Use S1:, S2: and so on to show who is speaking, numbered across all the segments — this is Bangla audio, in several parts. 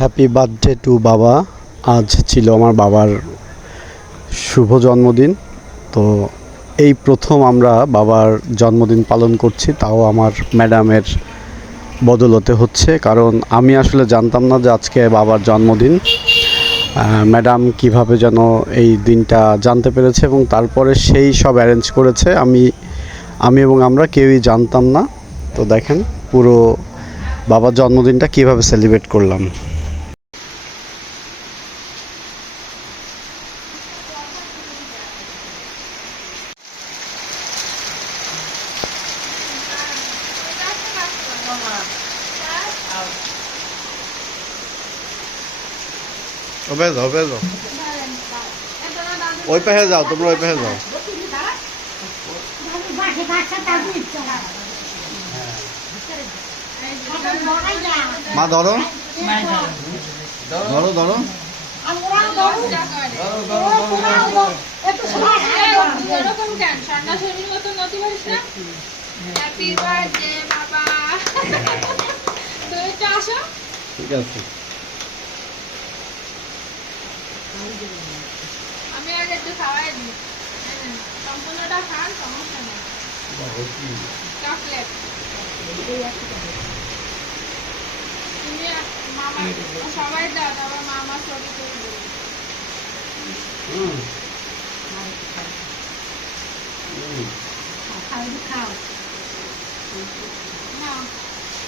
S1: হ্যাপি বার্থডে টু বাবা আজ ছিল আমার বাবার শুভ জন্মদিন। তো এই প্রথম আমরা বাবার জন্মদিন পালন করছি, তাও আমার ম্যাডামের বদলতে হচ্ছে। কারণ আমি আসলে জানতাম না যে আজকে বাবার জন্মদিন। ম্যাডাম কীভাবে যেন এই দিনটা জানতে পেরেছে এবং তারপরে সেই সব অ্যারেঞ্জ করেছে। আমি আমি এবং আমরা কেউই জানতাম না। তো দেখেন পুরো বাবার জন্মদিনটা কীভাবে সেলিব্রেট করলাম। ওপে যাও ওপে যাও ওই পাশে যাও তোমরা ওই পাশে যাও। মা ধরো। ধরো ধরো।
S2: এরকম কেন? শরীর মতো নতি পারিস না? হ্যাপি বার্থডে আসো।
S1: ঠিক আছে।
S2: আমি আগে একটু খাওয়াই দিই। সম্পূর্ণটা খান সমস্যা নেই। চকলেট। তুমি মামা সবাই যাও তারপর মামা ছবি তুলবে নাও। তুমি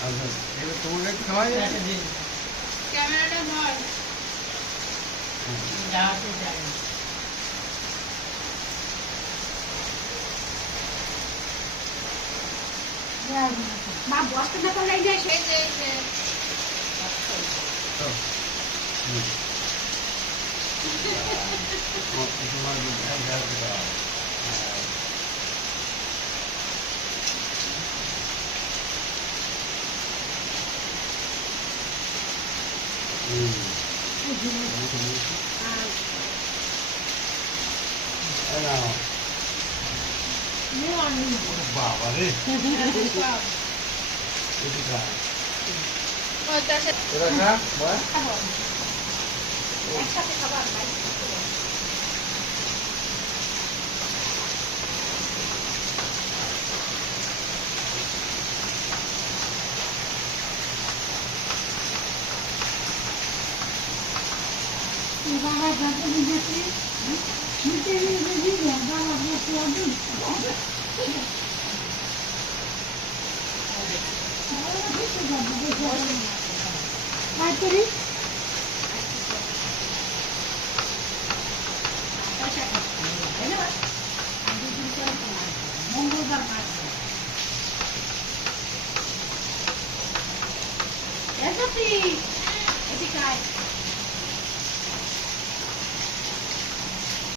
S2: বাবা বাবা তুমি ক্যামেরাটা ধরো ক্যামেরাটা ধর
S3: মা বসতে না করলে এই যে
S2: এই যে এই যে ওইটা সে
S3: একসাথে খাবার খাই বাবা যাতে দিয়েছি নিতে